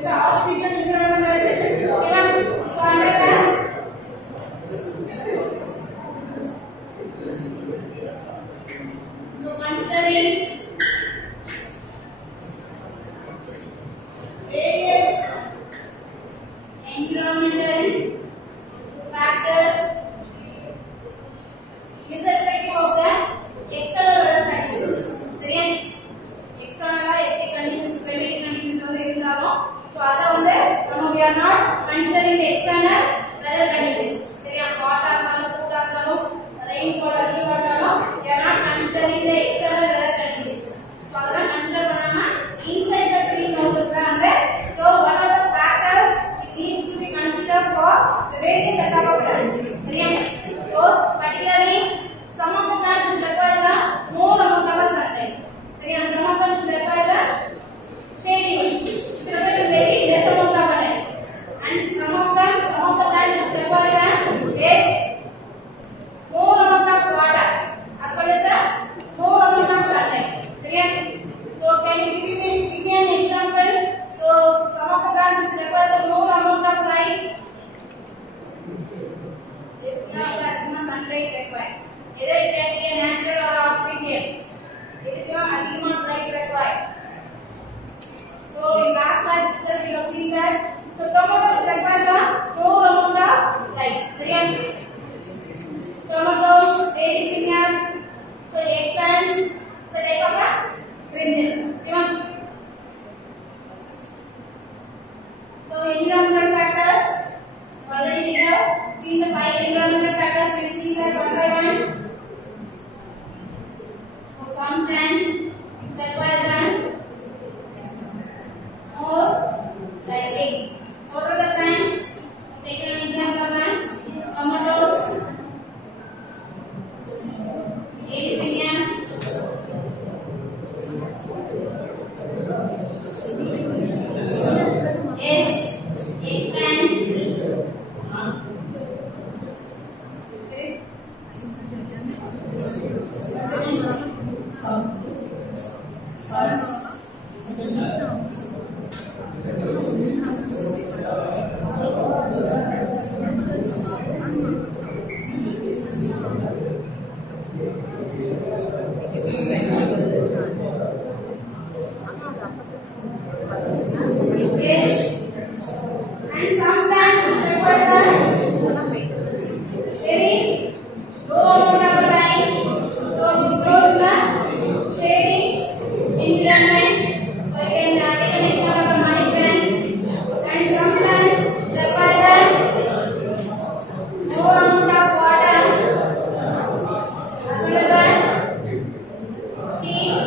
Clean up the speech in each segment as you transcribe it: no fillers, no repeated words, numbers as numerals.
This is artificial environment as it. Okay, so under that. So considering various environmental factors irrespective of the external weather conditions. சரியா? External conditions, climatic conditions வந்து இருந்தாலும் so அத வந்து we are not considering the external weather conditions. சரியா? hot ஆ இருந்தாலும் cool ஆ இருந்தாலும் rainfall அதிகமா இருந்தாலும் we are not considering the external weather conditions. So அதெல்லாம் consider பண்ணாம inside the greenhouses தான் வந்து so what are the factors it needs to be considered for the various setup of plants. சரியா? So particularly some of the plants which requires a more amount of sunlight. சரியா? Some of them which requires a shady one, which requires a very less amount of light. And some of the plants which requires a waste more amount of water as well as a more amount of sunlight. சரியா? So can you give me an example? So some of the plants which requires a more amount of light. Sunlight required. Either it can be a natural or artificial. Idhukku adhigama light required. So in last class itself we have seen that so tomato requires a more amount of light. சரியா? Tomatoes, ladies finger, so eggplants, so type of a brinjal. Okay, so environmental factors already we have seen the 5 environmental factors. We will see that one by one. So some plants it requires more lighting. What are the plants? Take an example of plants. Tomatoes, ladies finger, yes, eggplants. Tea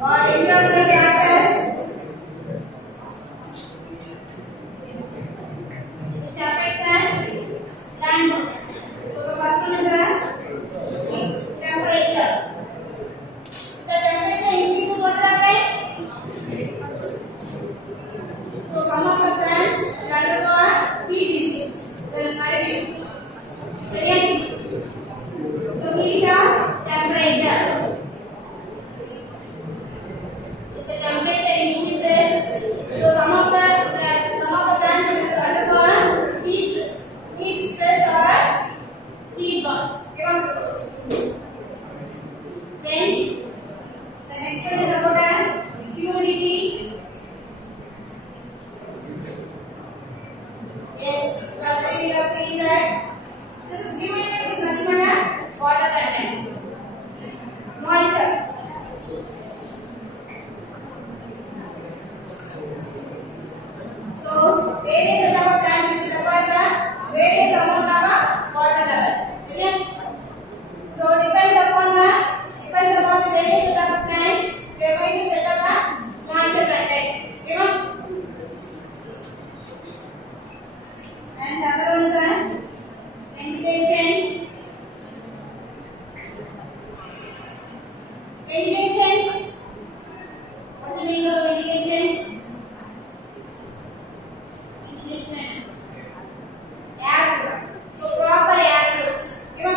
or environmental factors which affects land water. So the first one is temperature. The temperature increases, what will happen? So some of the plants will undergo a heat disease. They will carry it. Second, so heat of temperature. If the temperature increases, so some of the plants will undergo a heat stress or a heat burn. Okay. Then the next one is about humidity. Yes, so already we have seen that this is humidity is nothing but a water content. Moisture. So various set of plants which requires a various amount of water level. Okay. So depends upon the various set of plants, we are going to set up a moisture content. Okay. And the other one is ventilation. Ventilation. What's the meaning of ventilation? Ventilation. Airflow. So proper airflow. Okay.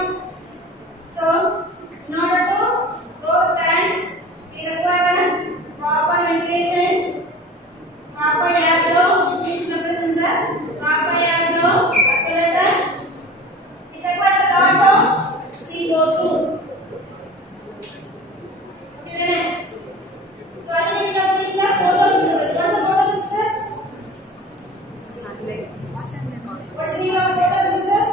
So in order to grow plants, we require proper ventilation, proper airflow. Ventilation represents proper airflow as well as it requires lots of CO2. Okay then. So already we have seen the photosynthesis. What is the photosynthesis? What is the meaning of photosynthesis?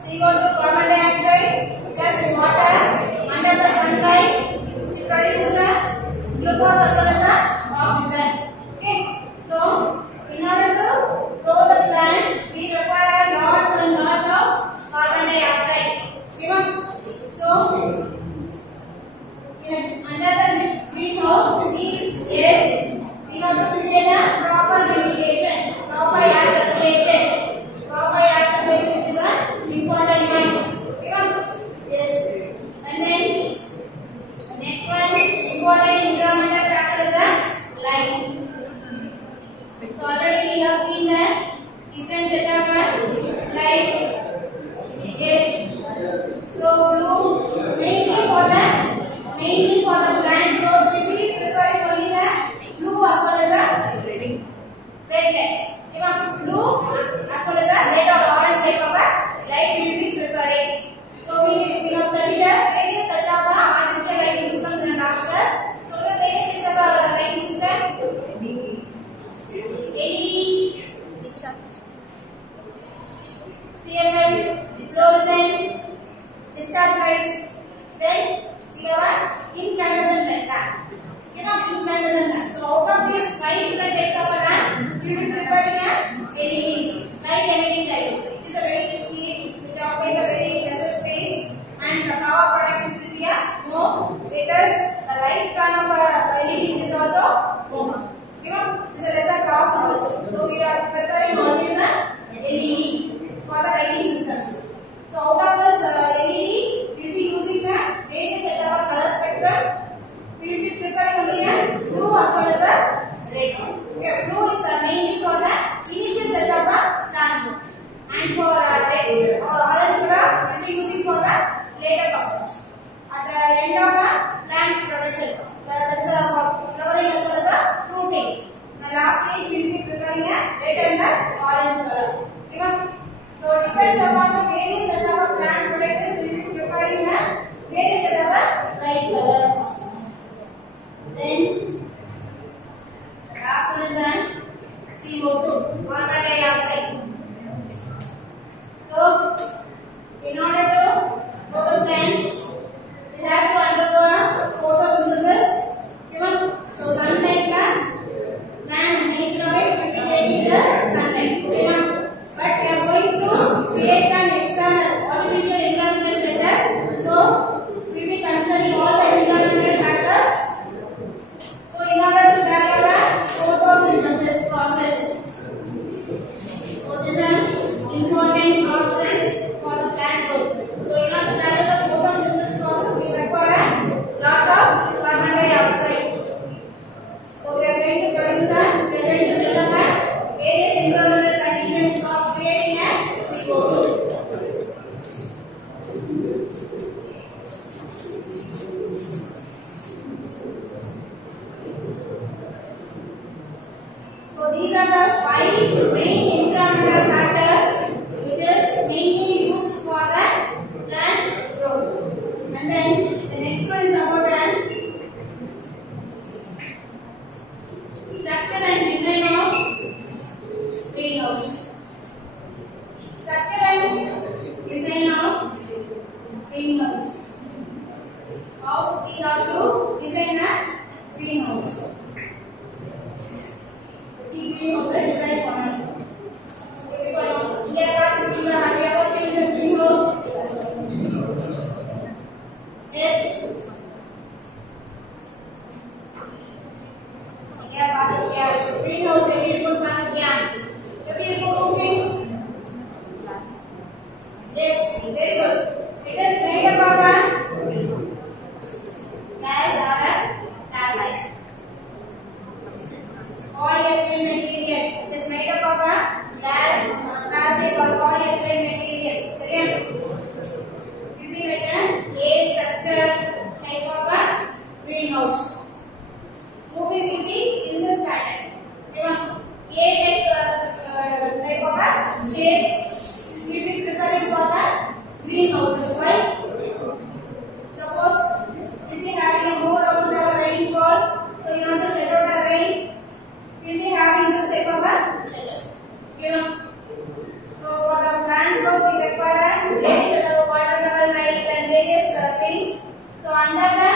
CO2, carbon dioxide, plus water under the sunlight produces the glucose as well as the oxygen. Okay. So in order to grow the plant, we require lots and lots of carbon dioxide. Okay. So under the greenhouse, we have to create a proper ventilation, proper air circulation. Proper air circulation is an important point. Okay. Yes. And then next one, important environmental factor is light. So already we have seen the different set of light. Yes. So blue mainly for the plant growth, we will be preferring only the blue as well as the red light. Even blue as well as the red or orange type of light we will be preferring. So we have studied the various set of artificial lighting systems in the last class. So the various set of lighting system. LED, CFL, fluorescent, discharge lights. Then we have incandescent lamp. Incandescent lamp. So out of these 5 different types of lamp, we will be preferring LEDs, light emitting light. It is a very cheap, which occupies a very lesser space, and the power production will be more. It is the lifespan of LED is also more. This is a lesser cost also. So we are preferring always the LED for the lighting systems. So out of this LED, we will be using the various set of color spectrum. We will be preferring only a blue as well as a red. Blue is mainly for the initial set of plant growth, and for red or orange color, we will be using for the later purpose. At the end of the plant production, that is for flowering as well as fruiting. The last stage we will be preparing a red and orange color. Okay. So depends upon the various set of plant production, we will be preparing the various set of light colors. Then the last one is CO2, carbon dioxide. So in order to grow the plants, it has to undergo a photosynthesis. So sunlight plants nature of it will be taking the sunlight. But we are going to create an external artificial environmental setup. So we will be considering these are the 5 main environmental factors which is mainly used for the plant growth. And then the next one is about the structure and design of greenhouse. Structure and design of greenhouse. How we have to design a greenhouse. The greenhouse design பண்ணனும். இப்போ இங்க பாத்தீங்கன்னா have you ever seen the greenhouse? Yes. இங்க பாத்தீங்க greenhouse எப்படி இருக்கும் பாத்தீங்க. எப்படி இருக்கும் roofing? Yes, very good. It is made up of a glass or a glassite. Polyethylene material. It is made up of a glass, plastic or polyethylene material. சரியா? It will be like an A structure type of a greenhouse. Roofing will be in this pattern. A type of a shape. We will be preferring for the greenhouses. Why? Suppose we will be having more amount of rainfall, so you want to shed out the rain. We will be having this type of a setup. So for the plant growth, we require a set of water level, light, and various things. So under the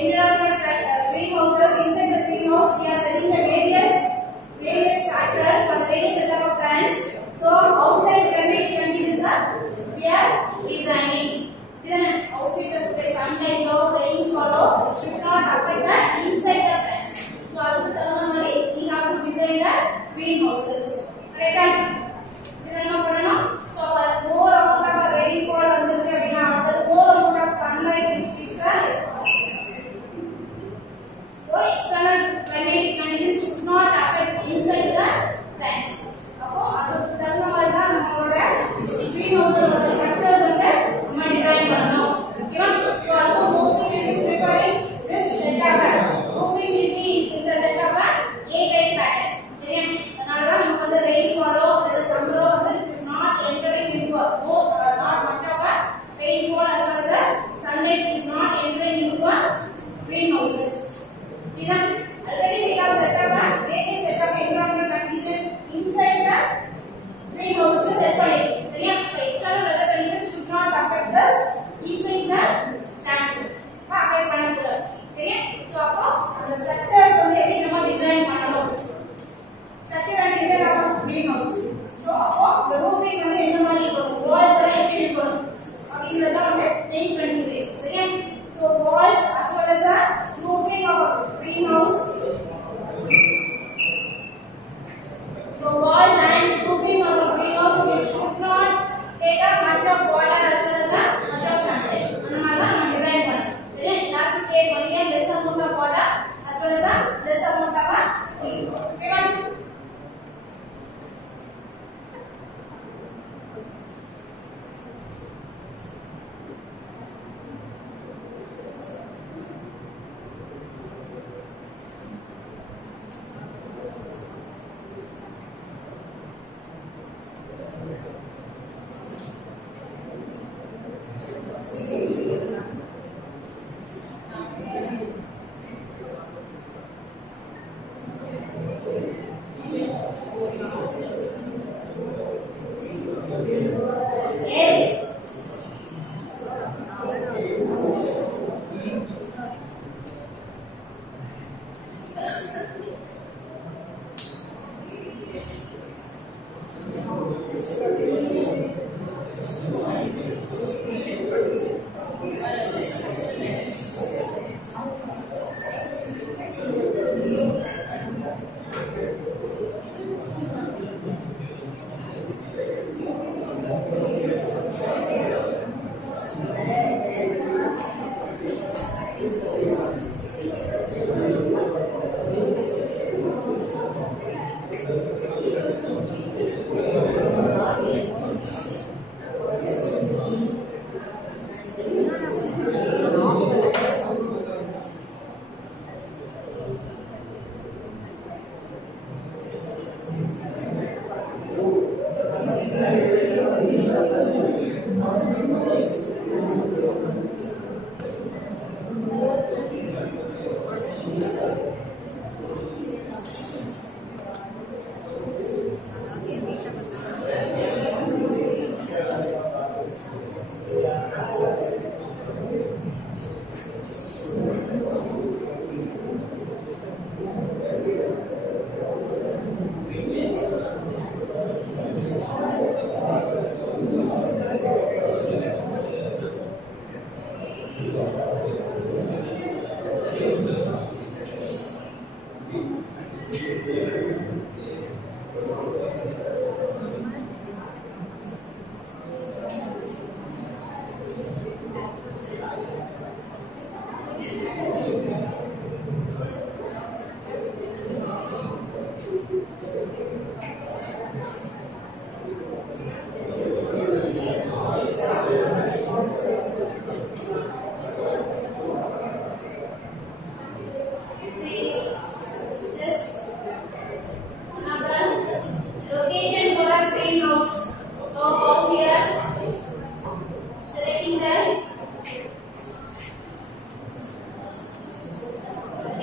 environmental greenhouses, inside the greenhouse, we are setting the various factors for the various setup of plants. So outside climatic conditions we are designing. Then outside the sunlight or rainfall should not affect the inside the plants. So adukku thaga mari we have to design the greenhouses. Correct? Then என்ன பண்ணனும்? So more amount of rainfall வந்திருக்கு அப்படினா more amount of sunlight which hits the so external climatic conditions should not affect inside the plants. அப்போ அதுக்கு தகுந்த மாதிரி தான் நம்மளோட greenhouses ஓட structures வந்து நம்ம டிசைன் பண்ணனும். ஓகேவா? சோ அது mostly we will preferring this setup. Roofing will be in the setup A type pattern. சரியா? அதனால தான் நமக்கு வந்து rainfall or summer வந்து which is not entering into a not much of a rainfall as well as a sunlight which is not entering into a greenhouses. Then already we have set up a various set of environmental condition inside the greenhouses set பண்ணிருக்கோம். சரியா? external weather conditions should not affect us inside the tank. affect பண்ணக்கூடாது. சரியா? So அப்போ அந்த structures வந்து எப்படி நம்ம design பண்ணனும்? structure and design of greenhouse. So அப்போ the roofing வந்து என்ன மாதிரி இருக்கணும்? walls எல்லாம் எப்படி இருக்கணும்? அப்படிங்கறத வந்து மெயின் பண்ணிருக்கோம். சரியா? So walls as well as the roofing of greenhouse. So walls and roofing of the greenhouse which should not take up much of water as well as much of sunlight. அந்த மாதிரி தான் நம்ம design பண்ணணும். சரியா? It has to take only a less amount of water as well as a less amount of heat. Okay?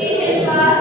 location for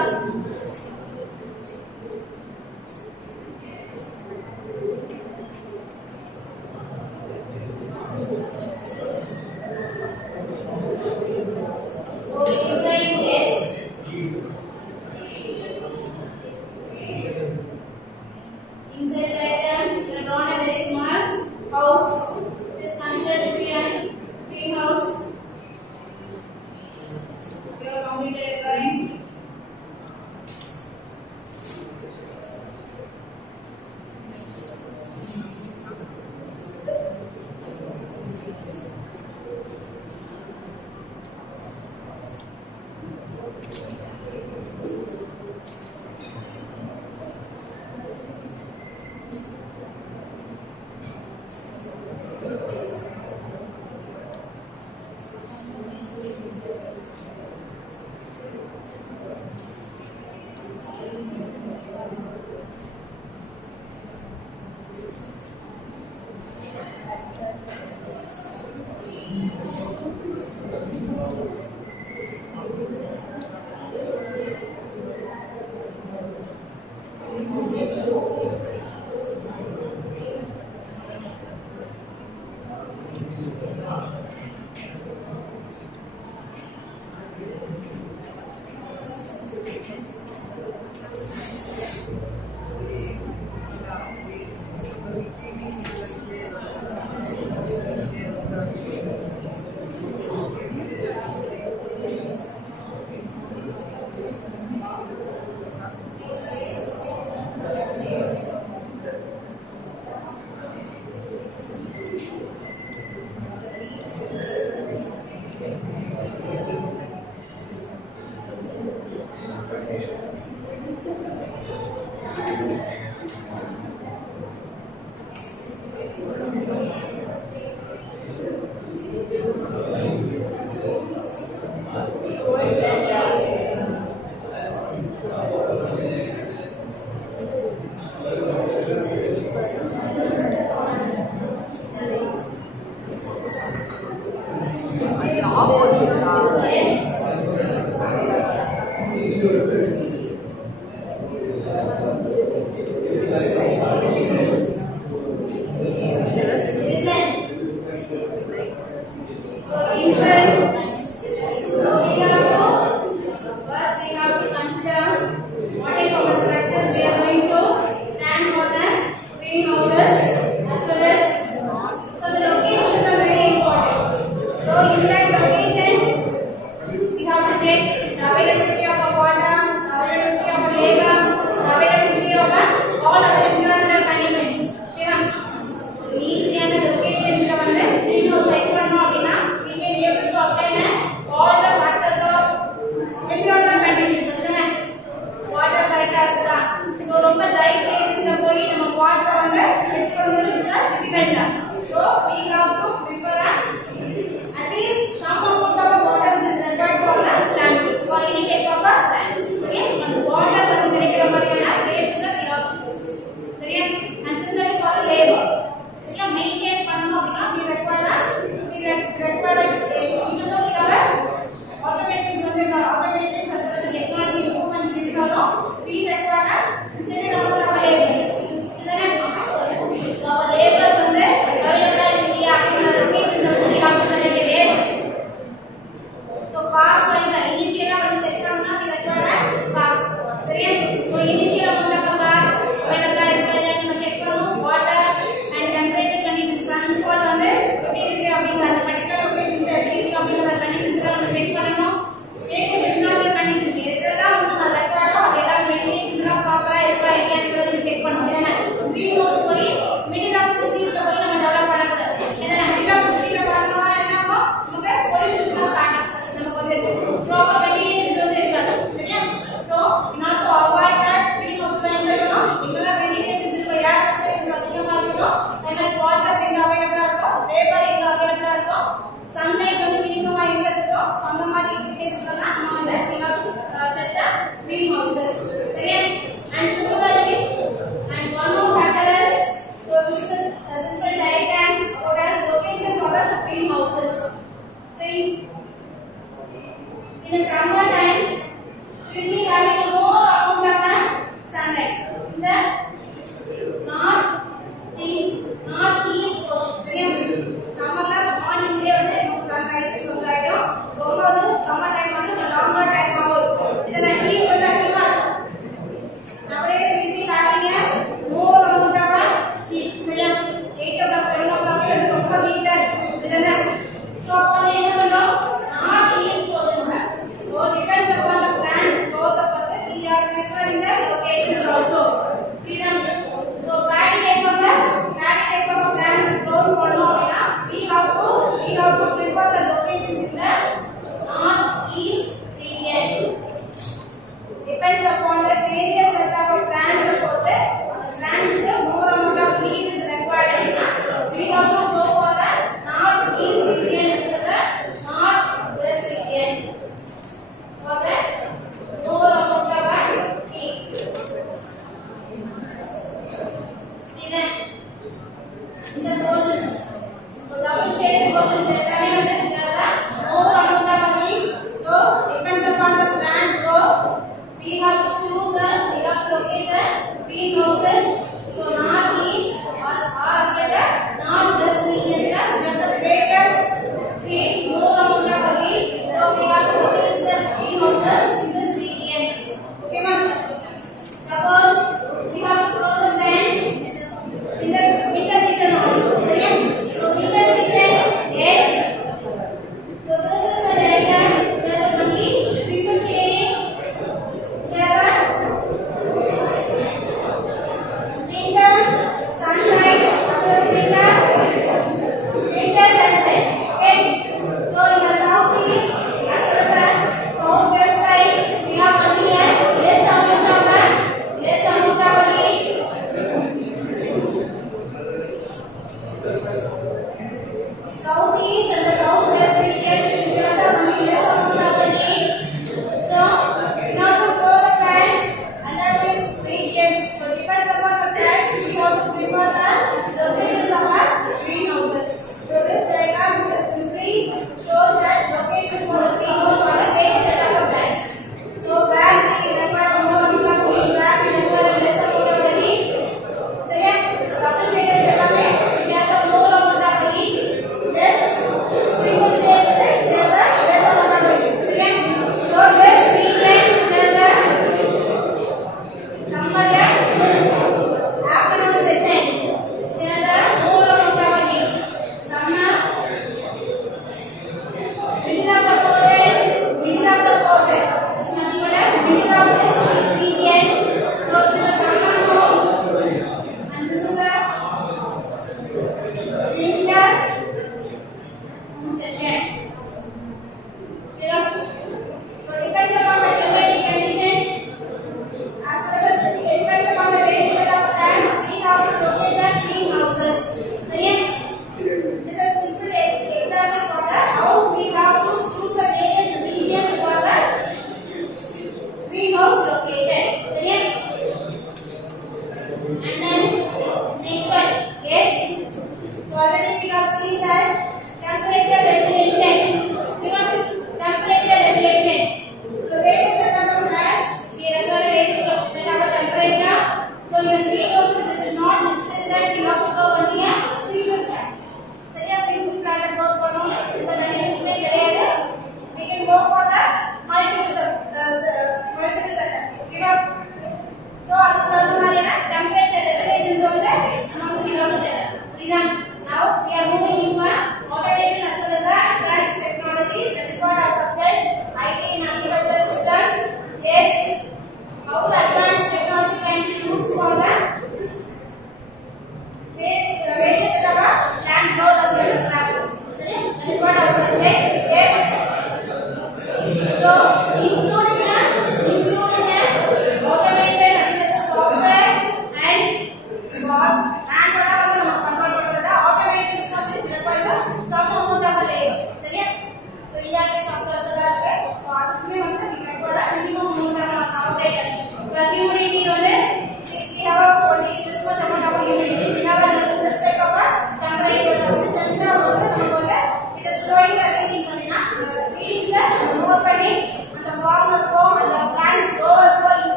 will be having a more amount of sunlight in the northeast portion. சரியா? சம்மர்ல morning டே வந்து sunrise வந்து ஆயிடும். ரொம்ப வந்து summer time வந்து longer time ஆகும். இதனால ஹீட் வந்து அதிகமா இருக்கும். nowadays we will be having a more amount of heat. சரியா? 8 o'clock 7 o'clock வந்து ரொம்ப ஹீட்டா இருக்கும். இதனால so அப்ப என்ன பண்றோம்? northeast portion sir. So depends upon the plant growth of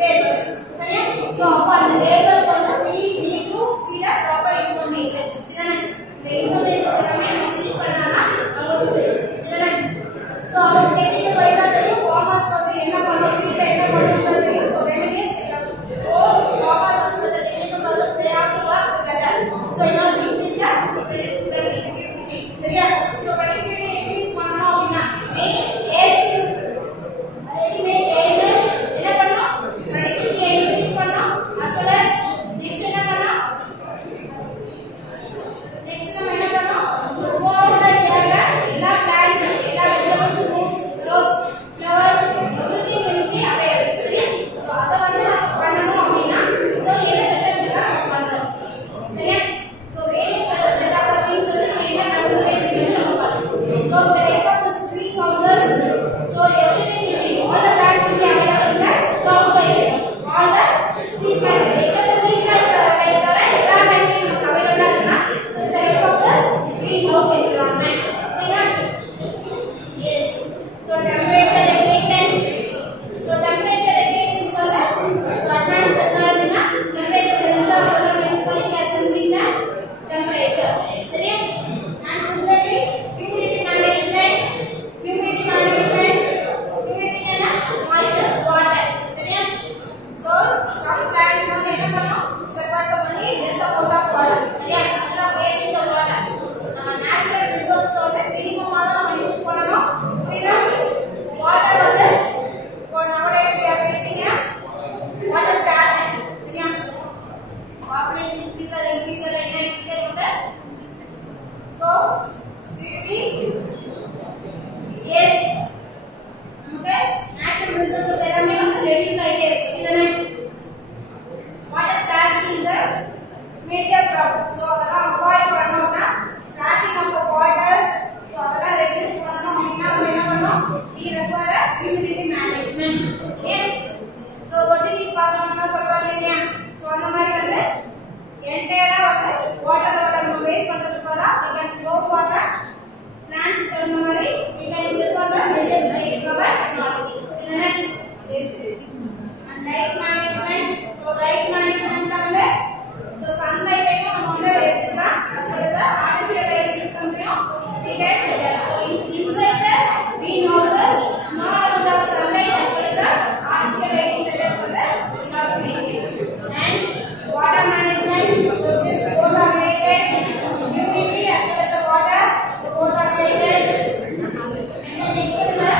labels. சரியா? So அப்ப அந்த labels வந்து we need to feed a proper information. இதுதானே இந்த information எல்லாமே நம்ம feed பண்ணானா நமக்கு இதுதானே. So our technical wise தெரியும் farmers வந்து என்ன பண்ணணும் feed என்ன பண்ணணும்னு தெரியும். So ரெண்டுமே all farmers as well as technical person they have to work together. So in order to increase the productivity. சரியா? So productivity increase பண்ணனும் அப்படினா main is ultimate aim is என்ன பண்ணனும் productivity increase பண்ணனும் as well as next என்ன பண்ணனும் throughout the year எல்லா plants எல்லா vegetables fruits herbs flowers everything will be available. சரியா? So அத வந்து நம்ம பண்ணனும் அப்படினா so என்ன செட்டப்ஸ் எல்லாம் நம்ம பண்ணனும். சரியா? So various setup of things வந்து நம்ம என்ன கன்சிடரேஷன் நம்ம பண்ணனும். So the rate of the greenhouses so everything will be all the plants will be available throughout the year. All the seasonal except the seasonal like எல்லா டைம்லயும் நமக்கு available இருக்குனா so the rate of the greenhouse environment. சரியா? Yes. So temperature regulation. So temperature regulations for the advanced technology na temperature sensors are used for sensing the temperature. சரியா? And similarly humidity management and moisture water. சரியா? So some plants வந்து என்ன பண்ணும் requires only less amount of water. சரியா? instead of wasting the water நம்ம natural resources ஓட minimum ஆ தான் நம்ம யூஸ் பண்ணனும். புரியுதா? water வந்து for nowadays we are facing a water scarcity. சரியா? population increase என்ன increase வந்து so we yes okay natural resources எல்லாமே வந்து reduce ஆயிட்டே இருக்கு. இதுதானே water scarcity is a major problem. So அதெல்லாம் avoid பண்ணனும்னா splashing of the waters so அதெல்லாம் reduce பண்ணனும் அப்படினா வந்து என்ன பண்ணனும் we require humidity management. Okay so சொட்டு நீர் பாசனம்னா சொல்றாங்க இல்லையா so அந்த மாதிரி வந்து என்டையரா வந்து வாட்டர் நம்ம வேஸ்ட் பண்றதுக்கு பதிலா we can go for the plants பண்ண மாதிரி we can go for the various cover technology. இதுதானே and light management. So light management வந்து so sunlight ஐயும் நம்ம வந்து எடுத்துக்கலாம் as well as artificial lighting system-ஐயும் we can set up. So inside the greenhouses small amount of sunlight as well as artificial lighting setups வந்து we have to make it. And water management so this both are related humidity as well as the water so both are related. And the next is the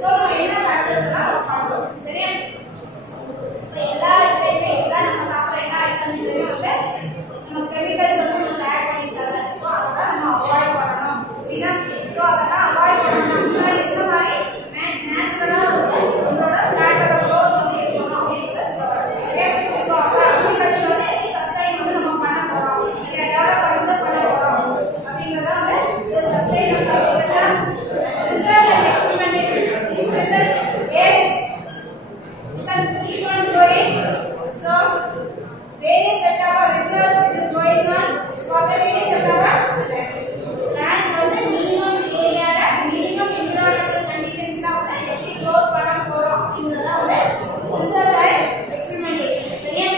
so நம்ம என்ன factors எல்லாம் பண்றோம் சரியா இப்போ எல்லா இதுலயுமே எல்லா நம்ம சாப்பிடுற எல்லா ஐட்டம்ஸ்லயும் வந்து நம்ம கெமிக்கல்ஸ் வந்து நம்ம ஆட் பண்ணிட்டாங்க சோ அதெல்லாம் நம்ம அவாய்ட் பண்ணணும் சரியா சோ அதெல்லாம் அவாய்ட் பண்ணணும் முன்னாடி இந்த மாதிரி நேச்சுரலா வந்து நம்மளோட பிளான்ட்டோட growth வந்து இருக்கணும் அப்படிங்கறத சொல்றாங்க சரியா சோ அப்ப அக்ரிகல்ச்சர் வந்து எப்படி சஸ்டைன் வந்து நம்ம பண்ண போறோம் சரியா டெவலப் பண்ண போறோம் அப்படிங்கறத வந்து இந்த sustainable agriculture research and experimentation research yes keep on growing so various set of research is going on for the various set of plants வந்து minimum area ல minimum environmental conditions ல வந்து எப்படி growth பண்ண போறோம் அப்படிங்கறத வந்து research and experimentation சரியா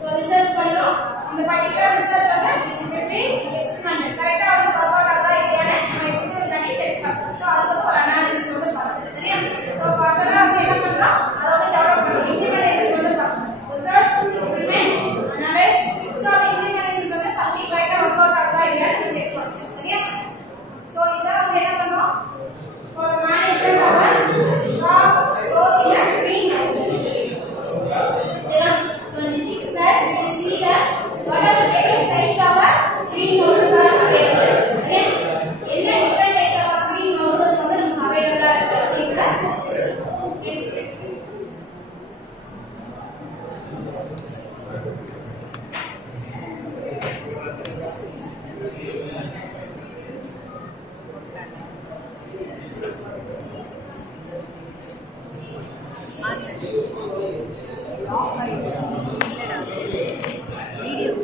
so research பண்ணோம் அந்த particular research வந்து it will be experimented கரெக்ட்டா வந்து work out ஆகுதா இல்லையான்னு நம்ம எக்ஸ்பெரிமென்ட் பண்ணி செக் பண்ணோம் so அதுக்கு ஒரு அனாலிசிஸ் வந்து பண்ணணும் சரியா so ஃபர்தரா வந்து என்ன பண்றோம் அத வந்து டெவலப் பண்ணணும் இம்ப்ளிமெண்டேஷன் வந்து பண்ணணும் research implement analyze so the implementation வந்து பண்ணி கரெக்ட்டா work out ஆகுதா இல்லையான்னு செக் பண்ணணும் சரியா so இத வந்து என்ன பண்றோம் for the management of crop growth in a greenhouse so in the next class we will see that what are the various types of greenhouses are available okay என்ன different types of greenhouses வந்து நமக்கு available இருக்கு அப்படிங்கறத video